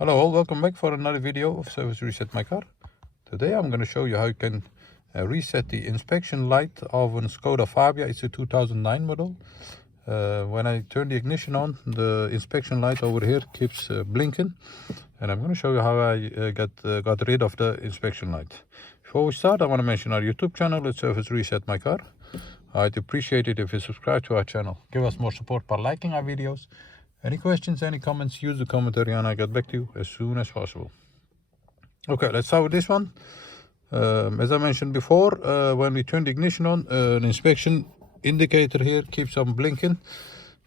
Hello all, welcome back for another video of Service Reset My Car. Today I'm going to show you how you can reset the inspection light of a Skoda Fabia. It's a 2009 model. When I turn the ignition on, the inspection light over here keeps blinking, and I'm going to show you how I got rid of the inspection light. Before we start, I want to mention our YouTube channel. It's Service Reset My Car. I'd appreciate it if you subscribe to our channel. Give us more support by liking our videos. Any questions, any comments, use the comment area and I'll get back to you as soon as possible. Okay, let's start with this one. As I mentioned before, when we turn the ignition on, an inspection indicator here keeps on blinking.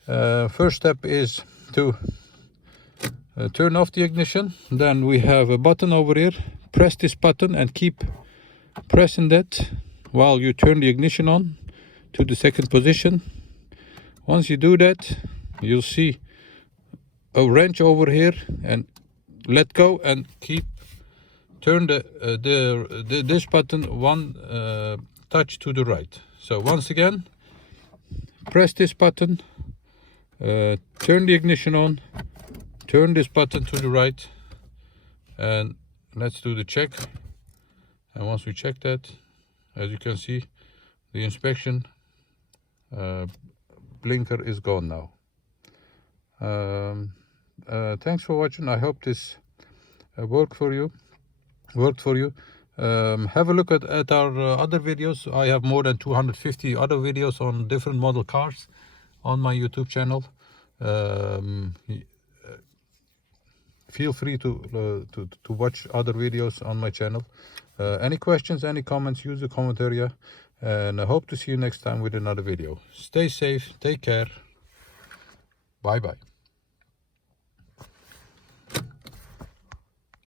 First step is to turn off the ignition. Then we have a button over here. Press this button and keep pressing that while you turn the ignition on to the second position. Once you do that, you'll see a wrench over here, and let go and keep turn this button one touch to the right. So once again, press this button, turn the ignition on, turn this button to the right, and let's do the check. And once we check that, as you can see, the inspection blinker is gone now. Thanks for watching. I hope this worked for you. Have a look at our other videos. I have more than 250 other videos on different model cars on my YouTube channel. Feel free to watch other videos on my channel. Any questions, any comments, use the comment area, and I hope to see you next time with another video. Stay safe, take care, bye bye.